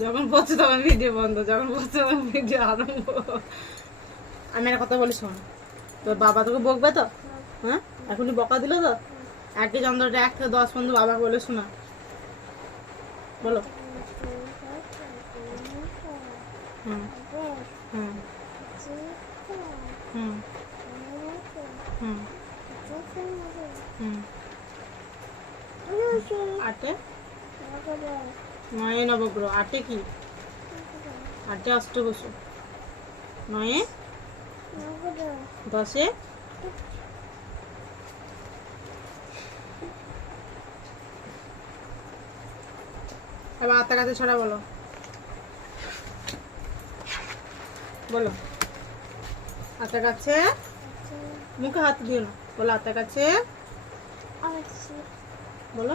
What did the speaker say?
যখন বলছো তখন ভিডিও বন্ধ, যখন বলছো তখন ভিডিও আরম্ভ। আমি একটা কথা বলি শোন, তোর বাবা তোকে বকবে তো? হ্যাঁ, এখনই বকা দিল তো? একই যন্ত্রটা 1 থেকে 10 পর্যন্ত বাবা বলে শোনা, বলো। হুম হুম হুম হুম হুম। 8 9 নবগ্রহ, 8 কি? 8 অষ্টবসু, 9 10 এবার হাতের কাছে ছড়া বলো, বলো। হাতের কাছে, মুখে হাত দিও না, বলো হাতের কাছে, বলো।